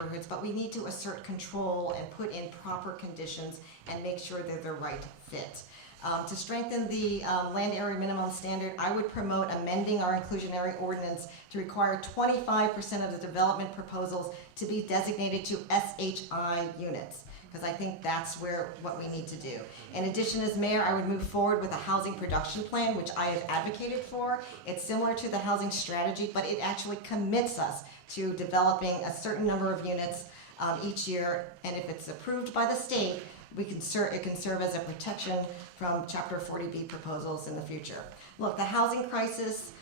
neighborhoods, but we need to assert control and put in proper conditions and make sure they're the right fit. To strengthen the land area minimum standard, I would promote amending our inclusionary ordinance to require 25% of the development proposals to be designated to SHI units, because I think that's what we need to do. In addition, as mayor, I would move forward with a housing production plan, which I have advocated for. It's similar to the housing strategy, but it actually commits us to developing a certain number of units each year, and if it's approved by the state, it can serve as a protection from Chapter 40B proposals in the future. Look, the housing crisis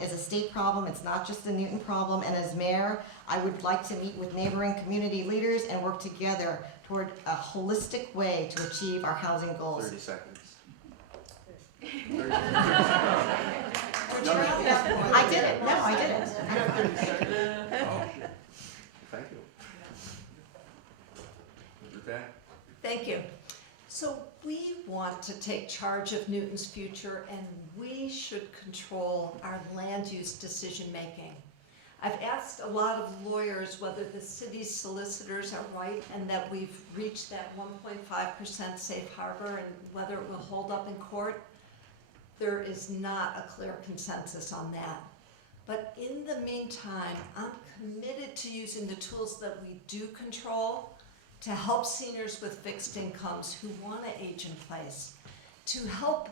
is a state problem. It's not just a Newton problem, and as mayor, I would like to meet with neighboring community leaders and work together toward a holistic way to achieve our housing goals. 30 seconds. 30 seconds. I did it. No, I didn't. Oh, thank you. Ruthanne? Thank you. So we want to take charge of Newton's future, and we should control our land use decision making. I've asked a lot of lawyers whether the city's solicitors are right and that we've reached that 1.5% safe harbor and whether it will hold up in court. There is not a clear consensus on that. But in the meantime, I'm committed to using the tools that we do control to help seniors with fixed incomes who want to age in place, to help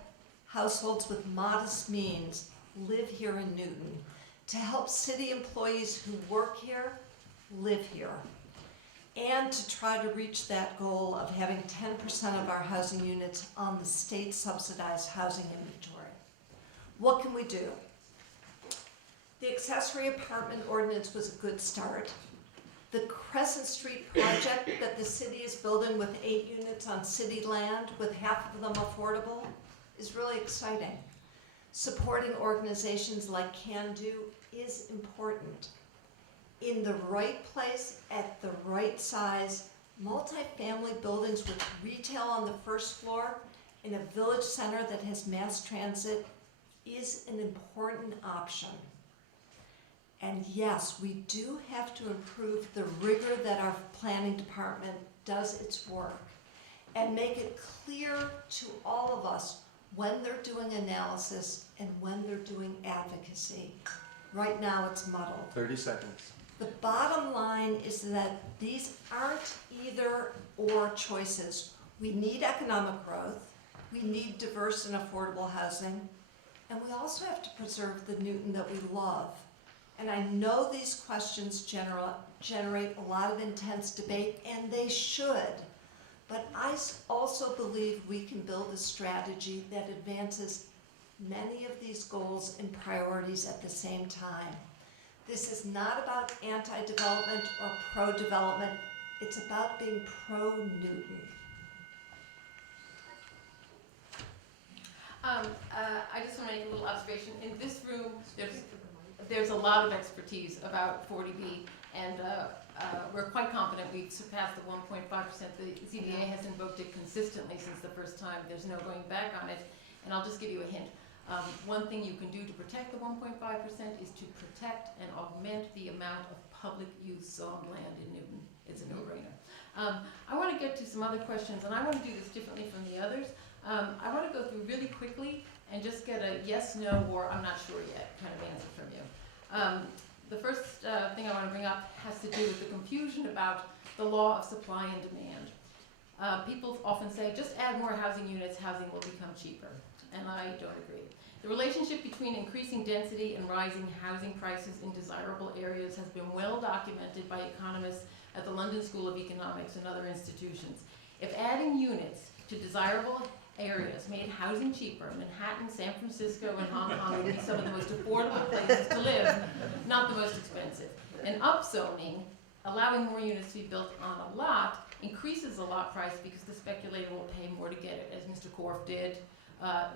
households with modest means live here in Newton, to help city employees who work here live here, and to try to reach that goal of having 10% of our housing units on the state subsidized housing inventory. What can we do? The accessory apartment ordinance was a good start. The Crescent Street project that the city is building with 8 units on city land, with half of them affordable, is really exciting. Supporting organizations like Can Do is important. In the right place, at the right size, multifamily buildings with retail on the first floor in a village center that has mass transit is an important option. And yes, we do have to improve the rigor that our planning department does its work and make it clear to all of us when they're doing analysis and when they're doing advocacy. Right now it's muddled. 30 seconds. The bottom line is that these aren't either or choices. We need economic growth, we need diverse and affordable housing, and we also have to preserve the Newton that we love. And I know these questions generate a lot of intense debate, and they should. But I also believe we can build a strategy that advances many of these goals and priorities at the same time. This is not about anti-development or pro-development. It's about being pro-Newton. I just want to make a little observation. In this room, there's a lot of expertise about 40B, and we're quite confident we've surpassed the 1.5%. The ZBA has invoked it consistently since the first time. There's no going back on it, and I'll just give you a hint. One thing you can do to protect the 1.5% is to protect and augment the amount of public use zoned land in Newton. It's a no-brainer. I want to get to some other questions, and I want to do this differently from the others. I want to go through really quickly and just get a yes, no, or I'm not sure yet kind of answer from you. The first thing I want to bring up has to do with the confusion about the law of supply and demand. People often say, just add more housing units, housing will become cheaper. And I don't agree. The relationship between increasing density and rising housing prices in desirable areas has been well documented by economists at the London School of Economics and other institutions. If adding units to desirable areas made housing cheaper, Manhattan, San Francisco, and Hong Kong would be some of the most affordable places to live, not the most expensive. And upzoning, allowing more units to be built on a lot, increases the lot price because the speculator will pay more to get it, as Mr. Korf did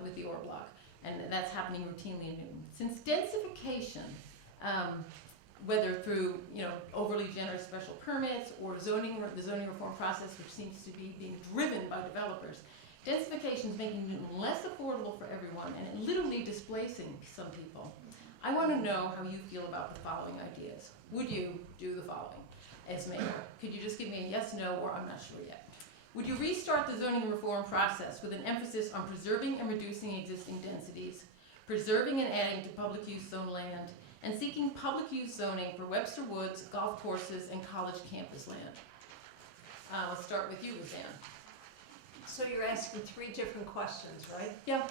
with the Orr block. And that's happening routinely in Newton. Since densification, whether through overly generous special permits or the zoning reform process, which seems to be being driven by developers, densification is making Newton less affordable for everyone and literally displacing some people. I want to know how you feel about the following ideas. Would you do the following? as mayor? Could you just give me a yes, no, or I'm not sure yet? Would you restart the zoning reform process with an emphasis on preserving and reducing existing densities, preserving and adding to public use zone land, and seeking public use zoning for Webster Woods, golf courses, and college campus land? Let's start with you, Ruthanne. So you're asking 3 different questions, right? Yeah.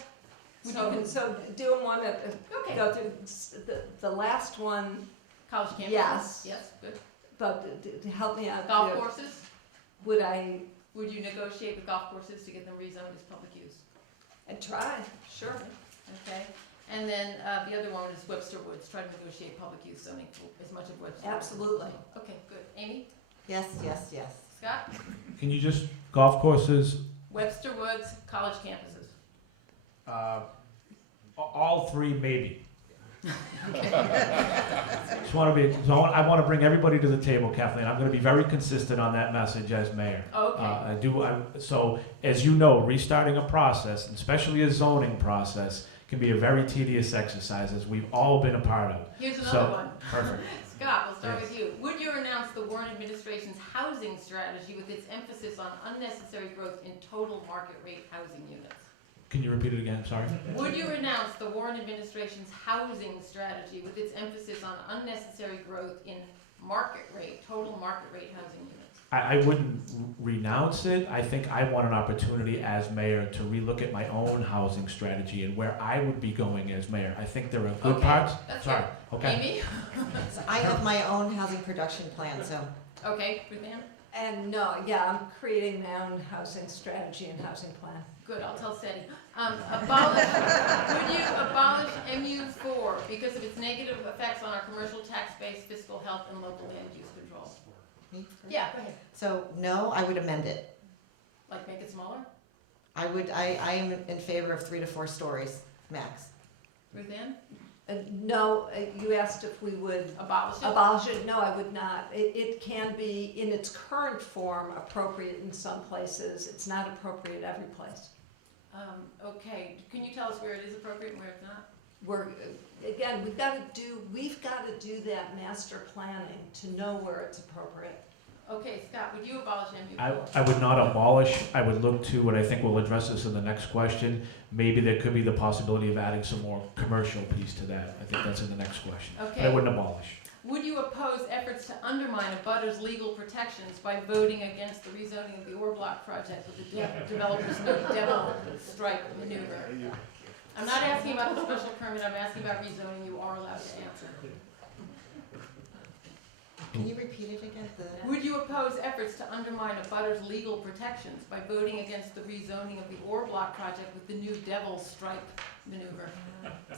Would you So do them one at, Okay. go through, the last one, College campus? Yes. Yes, good. but to help me out. Golf courses? Would I Would you negotiate with golf courses to get them rezoned as public use? try? Sure. Okay, and then the other one is Webster Woods, try to negotiate public use zoning for as much of Webster Woods. Absolutely. Okay, good. Amy? Yes, yes, yes. Scott? Can you just, golf courses, Webster Woods, college campuses. all 3 maybe. Just want to be, so I want to bring everybody to the table, Kathleen. I'm going to be very consistent on that message as mayor. Okay. So, as you know, restarting a process, and especially a zoning process, can be a very tedious exercise, as we've all been a part of. Here's another So- one. Perfect. Scott, we'll start Yes. with you. Would you announce the Warren administration's housing strategy with its emphasis on unnecessary growth in total market rate housing units? Can you repeat it again? Sorry. Would you announce the Warren administration's housing strategy with its emphasis on unnecessary growth in total market rate housing units? I wouldn't renounce it. I think I want an opportunity as mayor to relook at my own housing strategy and where I would be going as mayor. I think there are good Okay, parts. that's Sorry. it. Okay. Amy? So I have my own housing production plan, so Okay, Ruthanne? And no, yeah, I'm creating my own housing strategy and housing plan. Good, I'll tell Seti. Would you abolish MU4 because of its negative effects on our commercial tax base, fiscal health, and local land use control? me? Yeah, go ahead. So, no, I would amend it. Like make it smaller? I am in favor of 3 to 4 stories, max. Ruthanne? No, you asked if we would Abolish it? abolish it. No, I would not. It can be, in its current form, appropriate in some places. It's not appropriate every place. Okay, can you tell us where it is appropriate and where it's not? Again, we've got to do that master planning to know where it's appropriate. Okay, Scott, would you abolish MU4? I would not abolish. I would look to, what I think we'll address this in the next question. Maybe there could be the possibility of adding some more commercial piece to that. I think that's in the next question. But I Okay. wouldn't abolish. Would you oppose efforts to undermine a butter's legal protections by voting against the rezoning of the Ore Block project with the developer's no devil strike maneuver? I'm not asking about the special permit, I'm asking about rezoning. You are allowed to answer. Can you repeat it again? Would you oppose efforts to undermine a butter's legal protections by voting against the rezoning of the Ore Block project with the new devil strike maneuver?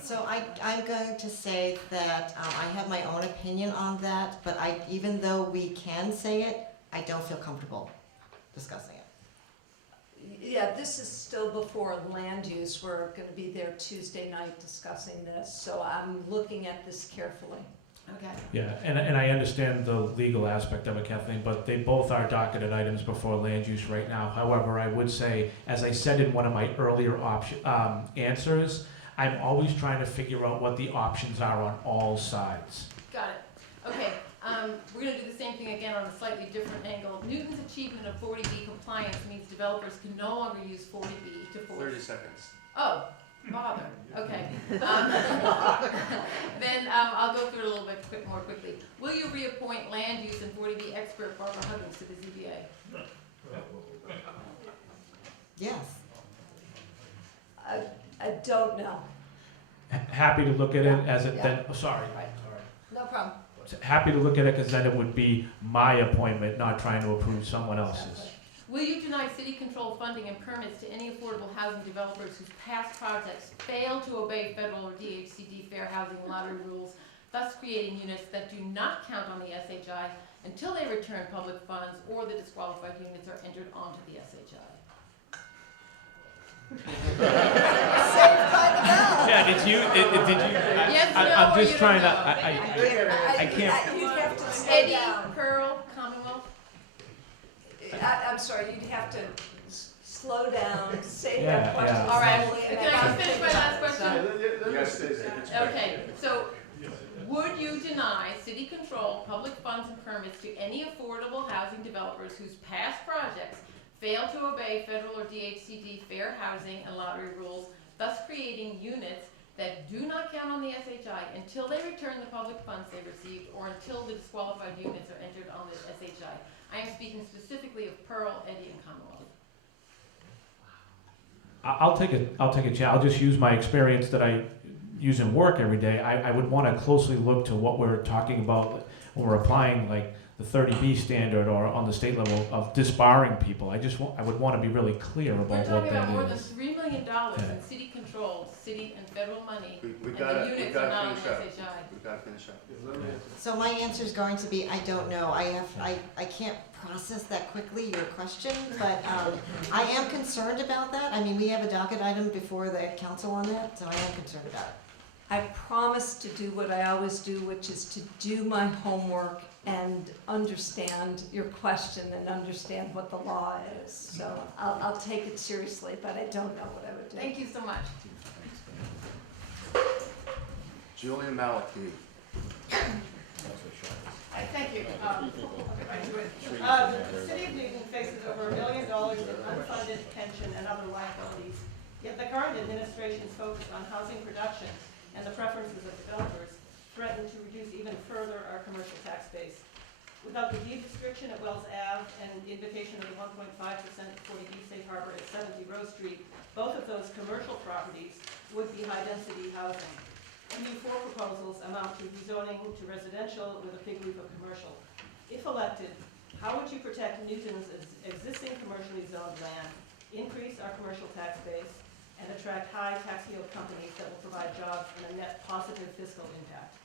So I'm going to say that I have my own opinion on that, but even though we can say it, I don't feel comfortable discussing it. Yeah, this is still before land use. We're going to be there Tuesday night discussing this, so I'm looking at this carefully. Okay. Yeah, and I understand the legal aspect of it, Kathleen, but they both are docketed items before land use right now. However, I would say, as I said in one of my earlier answers, I'm always trying to figure out what the options are on all sides. Got it. Okay, we're gonna do the same thing again on a slightly different angle. Newton's achievement of 40B compliance means developers can no longer use 40B to force. 30 seconds. Oh, bother, okay. Then I'll go through it a little bit more quickly. Will you reappoint land use and 40B expert Barbara Huggins to the ZBA? Yes. I don't know. Happy to look at it as it Yeah. then, sorry. No problem. Happy to look at it because then it would be my appointment, not trying to approve someone else's. Will you deny city control funding and permits to any affordable housing developers whose past projects fail to obey federal or DHCD fair housing lottery rules, thus creating units that do not count on the SHI until they return public funds or the disqualified units are entered onto the SHI? Yeah, did you? Yes, no, I'm or just you trying don't to. know. I can't. You'd have to slow Eddie, down. Pearl, Commonwealth? I'm sorry, you'd have to slow down, say Yeah, that question yeah. All right, slowly. and can I just finish my last So- question? Yes, it's Okay, so Would you deny city-controlled public funds and permits to any affordable housing developers whose past projects fail to obey federal or DHCD fair housing and lottery rules, thus creating units that do not count on the SHI until they return the public funds they received or until the disqualified units are entered on the SHI? I am speaking specifically of Pearl, Eddy, and Commonwealth. I'll take a chance. I'll just use my experience that I use in work every day. I would want to closely look to what we're talking about when we're applying like the 30B standard or on the state level of disbarring people. I would want to be really clear We're about what talking about that more than is. $3 million Yeah. in city-controlled, city and federal money, We and gotta, the we units are not gotta on finish up. SHI. We gotta finish up. So my answer is going to be, I don't know. I can't process that quickly, your question, but I am concerned about that. I mean, we have a docket item before the council on that, so I am concerned about it. I promise to do what I always do, which is to do my homework and understand your question and understand what the law is. So I'll take it seriously, but I don't know what I would do. Thank you so much. Julian Maliki. Thank you. I'll get right to it. The city of Newton faces over $1 million in unfunded pension and other liabilities, yet the current administration's focus on housing production and the preferences of developers threaten to reduce even further our commercial tax base. Without the deed restriction at Wells Ave and invocation of the 1.5% 40B safe harbor at 70 Rose Street, both of those commercial properties would be high-density housing. MU4 proposals amount to rezoning to residential with a big leap of commercial. If elected, how would you protect Newton's existing commercially zoned land, increase our commercial tax base, and attract high tax yield companies that will provide jobs and a net positive fiscal impact?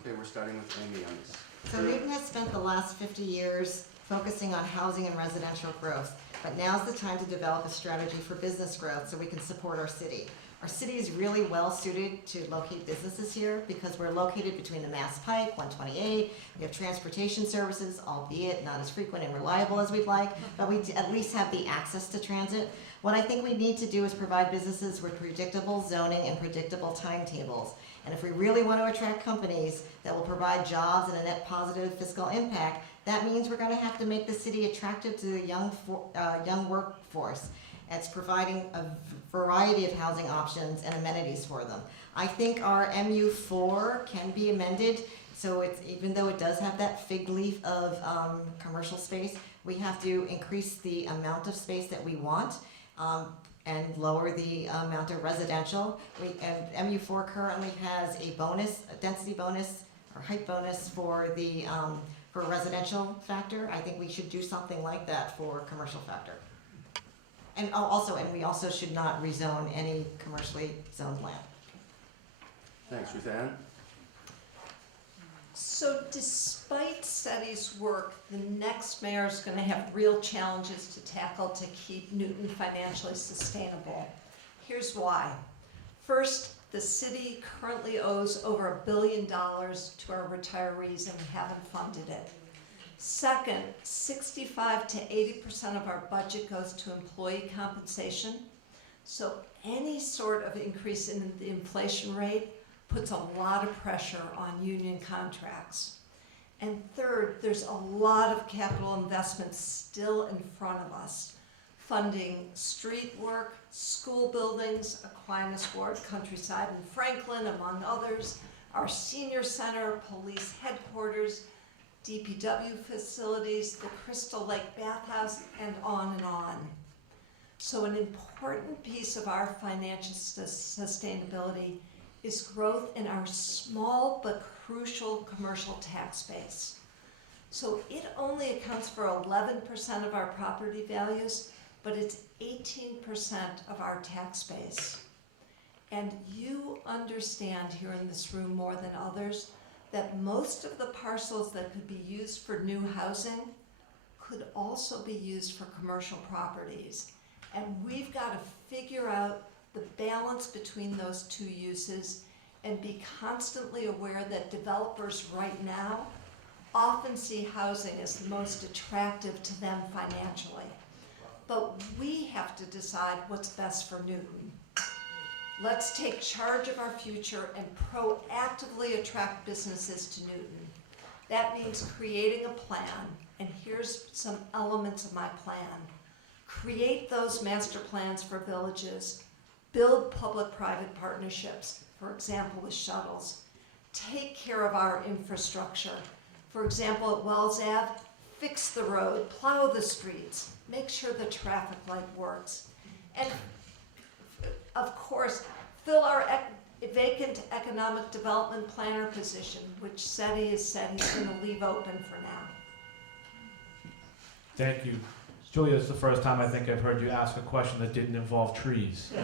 Okay, we're starting with Amy on this. So Newton has spent the last 50 years focusing on housing and residential growth, but now's the time to develop a strategy for business growth so we can support our city. Our city is really well suited to locate businesses here because we're located between the Mass Pike, 128. We have transportation services, albeit not as frequent and reliable as we'd like, but we at least have the access to transit. What I think we need to do is provide businesses with predictable zoning and predictable timetables. And if we really want to attract companies that will provide jobs and a net positive fiscal impact, that means we're going to have to make the city attractive to the young workforce. It's providing a variety of housing options and amenities for them. I think our MU4 can be amended, so it's, even though it does have that fig leaf of commercial space, we have to increase the amount of space that we want and lower the amount of residential. And MU4 currently has a bonus, a density bonus or height bonus for the for residential factor. I think we should do something like that for commercial factor. And we also should not rezone any commercially zoned land. Thanks, Ruthanne. So despite SETI's work, the next mayor is going to have real challenges to tackle to keep Newton financially sustainable. Here's why. First, the city currently owes over $1 billion to our retirees and we haven't funded it. Second, 65 to 80% of our budget goes to employee compensation. So any sort of increase in the inflation rate puts a lot of pressure on union contracts. And third, there's a lot of capital investments still in front of us, funding street work, school buildings, Aquinas Ward, Countryside, and Franklin, among others, our senior center, police headquarters, DPW facilities, the Crystal Lake Bathhouse, and on and on. So an important piece of our financial sustainability is growth in our small but crucial commercial tax base. So it only accounts for 11% of our property values, but it's 18% of our tax base. And you understand here in this room more than others that most of the parcels that could be used for new housing could also be used for commercial properties. And we've got to figure out the balance between those two uses and be constantly aware that developers right now often see housing as the most attractive to them financially. But we have to decide what's best for Newton. Let's take charge of our future and proactively attract businesses to Newton. That means creating a plan, and here's some elements of my plan. Create those master plans for villages. Build public-private partnerships, for example, with shuttles. Take care of our infrastructure. For example, at Wells Ave, fix the road, plow the streets, make sure the traffic light works. And of course, fill our vacant economic development planner position, which SETI has said he's going to leave open for now. Thank you. Julia, it's the first time I think I've heard you ask a question that didn't involve trees. So,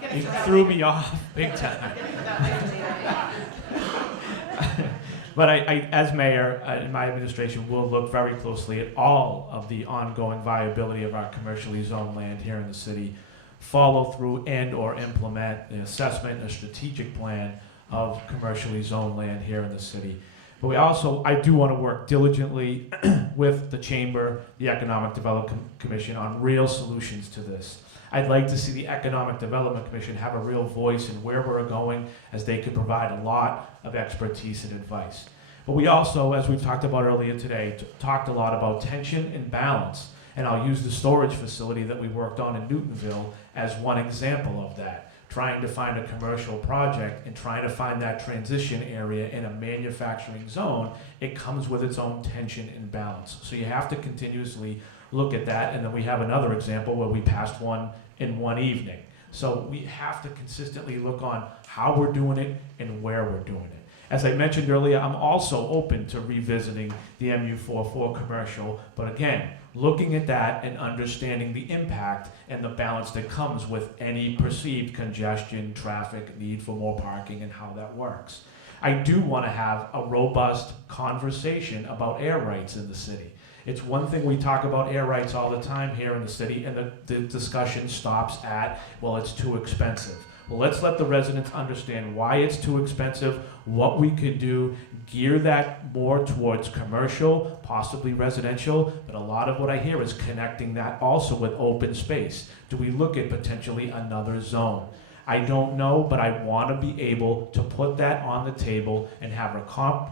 Getting it to that threw later. me off big time. Getting to that later. But I, as mayor, in my administration, will look very closely at all of the ongoing viability of our commercially zoned land here in the city, follow through and or implement an assessment, a strategic plan of commercially zoned land here in the city. But I do want to work diligently with the Chamber, the Economic Development Commission on real solutions to this. I'd like to see the Economic Development Commission have a real voice in where we're going, as they could provide a lot of expertise and advice. But we also, as we've talked about earlier today, talked a lot about tension and balance. And I'll use the storage facility that we worked on in Newtonville as one example of that. Trying to find a commercial project and trying to find that transition area in a manufacturing zone, it comes with its own tension and balance. So you have to continuously look at that. And then we have another example where we passed one in one evening. So we have to consistently look on how we're doing it and where we're doing it. As I mentioned earlier, I'm also open to revisiting the MU44 commercial, but again, looking at that and understanding the impact and the balance that comes with any perceived congestion, traffic, need for more parking, and how that works. I do want to have a robust conversation about air rights in the city. It's one thing we talk about air rights all the time here in the city, and the discussion stops at, well, it's too expensive. Well, let's let the residents understand why it's too expensive, what we could do, gear that more towards commercial, possibly residential, but a lot of what I hear is connecting that also with open space. Do we look at potentially another zone? I don't know, but I want to be able to put that on the table and have a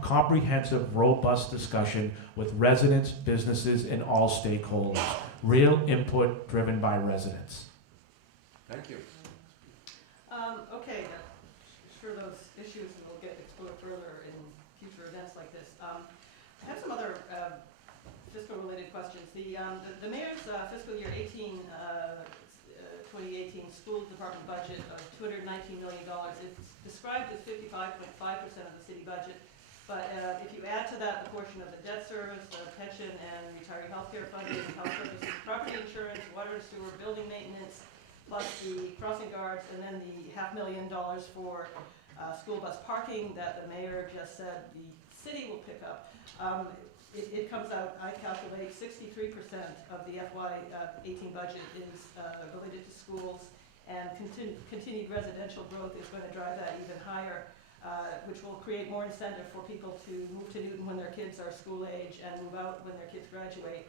comprehensive, robust discussion with residents, businesses, and all stakeholders. Real input driven by residents. Thank you. Okay, sure those issues will get explored further in future events like this. I have some other fiscal-related questions. The mayor's fiscal year 2018 school department budget of $219 million is described as 55.5% of the city budget. But if you add to that the portion of the debt service, the pension and retiree health care funding, health services, property insurance, water and sewer, building maintenance, plus the crossing guards, and then the $500,000 for school bus parking that the mayor just said the city will pick up. It comes out, I calculate, 63% of the FY18 budget is related to schools, and continued residential growth is going to drive that even higher, which will create more incentive for people to move to Newton when their kids are school age and move out when their kids graduate.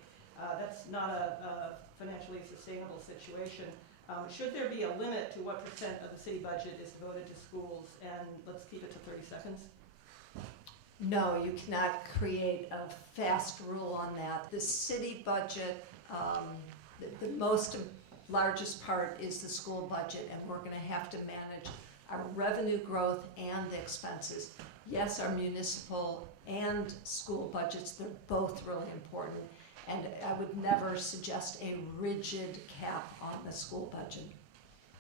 That's not a financially sustainable situation. Should there be a limit to what percent of the city budget is devoted to schools? And let's keep it to 30 seconds. No, you cannot create a fast rule on that. The city budget, the largest part is the school budget, and we're going to have to manage our revenue growth and the expenses. Yes, our municipal and school budgets, they're both really important. And I would never suggest a rigid cap on the school budget.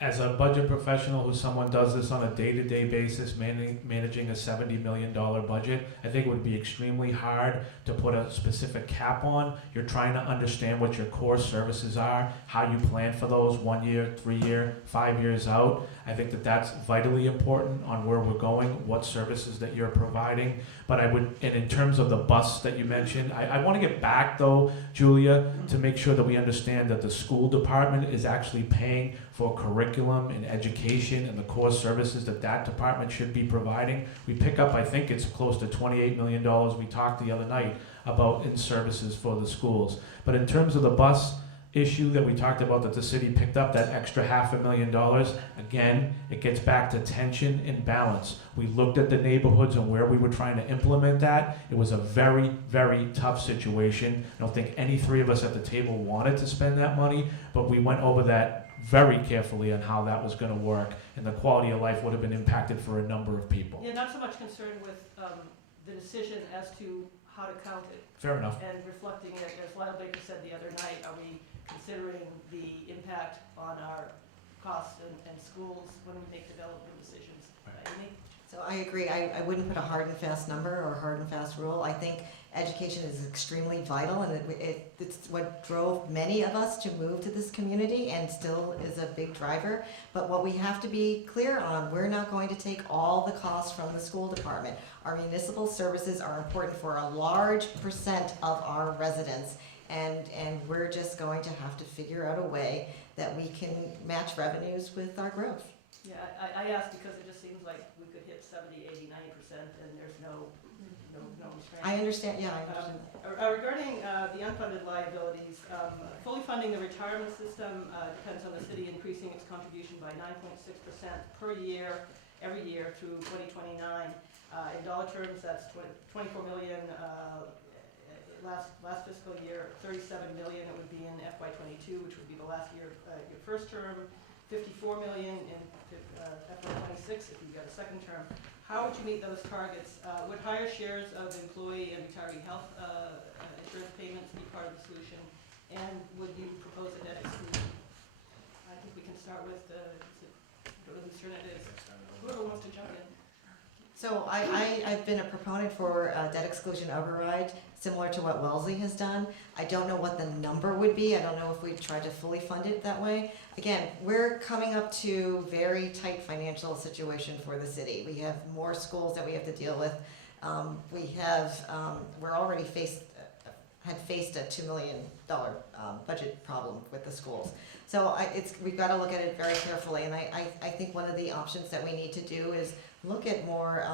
As a budget professional who someone does this on a day-to-day basis, managing a $70 million budget, I think it would be extremely hard to put a specific cap on. You're trying to understand what your core services are, how you plan for those 1 year, 3 year, 5 years out. I think that that's vitally important on where we're going, what services that you're providing. But and in terms of the bus that you mentioned, I want to get back though, Julia, to make sure that we understand that the school department is actually paying for curriculum and education and the core services that department should be providing. We pick up, I think it's close to $28 million we talked the other night about in services for the schools. But in terms of the bus, issue that we talked about that the city picked up, that extra $500,000, again, it gets back to tension and balance. We looked at the neighborhoods and where we were trying to implement that. It was a very, very tough situation. I don't think any three of us at the table wanted to spend that money, but we went over that very carefully on how that was going to work, and the quality of life would have been impacted for a number of people. Yeah, not so much concerned with the decision as to how to count it Fair enough. and reflecting it, as Lyle Baker said the other night, are we considering the impact on our costs and schools when we make development decisions? Amy? So I agree, I wouldn't put a hard and fast number or hard and fast rule. I think education is extremely vital, and it's what drove many of us to move to this community and still is a big driver. But what we have to be clear on, we're not going to take all the costs from the school department. Our municipal services are important for a large percent of our residents, and we're just going to have to figure out a way that we can match revenues with our growth. Yeah, I asked because it just seems like we could hit 70, 80, 90% and there's no restraint. I understand, yeah, I understand. Regarding the unfunded liabilities, fully funding the retirement system depends on the city increasing its contribution by 9.6% per year, every year through 2029. In dollar terms, that's 24 million last fiscal year, 37 million it would be in FY22, which would be the last year of your first term, 54 million in FY26 if you got a second term. How would you meet those targets? Would higher shares of employee and retiree health insurance payments be part of the solution? And would you propose a debt exclusion? I think we can start with Fernandes. Whoever wants to jump in. So I've been a proponent for debt exclusion override, similar to what Wellesley has done. I don't know what the number would be. I don't know if we tried to fully fund it that way. Again, we're coming up to very tight financial situation for the city. We have more schools that we have to deal with. We're already had faced a $2 million budget problem with the schools. So we've got to look at it very carefully, and I think one of the options that we need to do is look at more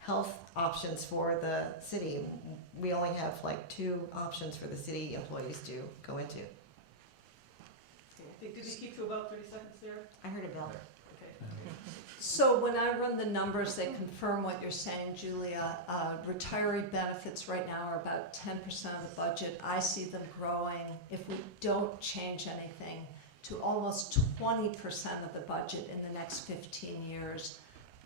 health options for the city. We only have like 2 options for the city employees to go into. Did we keep to about 30 seconds there? I heard a bell. Okay. So when I run the numbers, they confirm what you're saying, Julia. Retiree benefits right now are about 10% of the budget. I see them growing, if we don't change anything, to almost 20% of the budget in the next 15 years.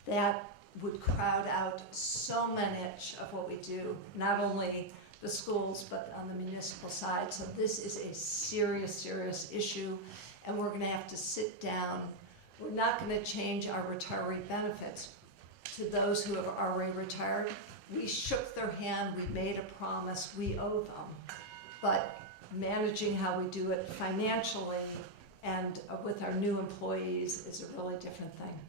That would crowd out so much of what we do, not only the schools, but on the municipal side. So this is a serious, serious issue, and we're gonna have to sit down. We're not gonna change our retiree benefits to those who have already retired. We shook their hand, we made a promise, we owe them. But managing how we do it financially and with our new employees is a really different thing.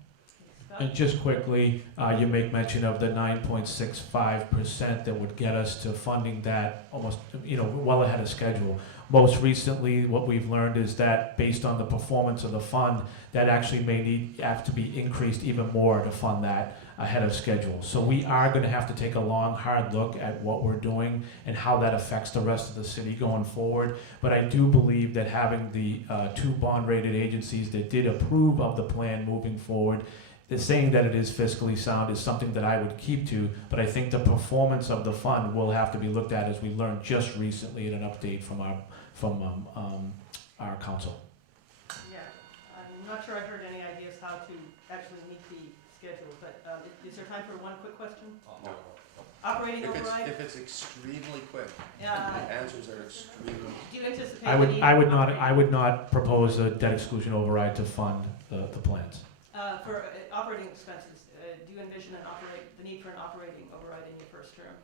And just quickly, you make mention of the 9.65% that would get us to funding that almost, well ahead of schedule. Most recently, what we've learned is that based on the performance of the fund, that actually may have to be increased even more to fund that ahead of schedule. So we are going to have to take a long, hard look at what we're doing and how that affects the rest of the city going forward. But I do believe that having the 2 bond-rated agencies that did approve of the plan moving forward, the saying that it is fiscally sound is something that I would keep to, but I think the performance of the fund will have to be looked at, as we learned just recently in an update from our council. Yeah, I'm not sure I heard any ideas how to actually meet the schedule, but is there time for one quick question? No. Operating override? If it's extremely quick, Yeah. the answers are extremely. Do you anticipate? I would not propose a debt exclusion override to fund the plans. For operating expenses, do you envision the need for an operating override in your first term?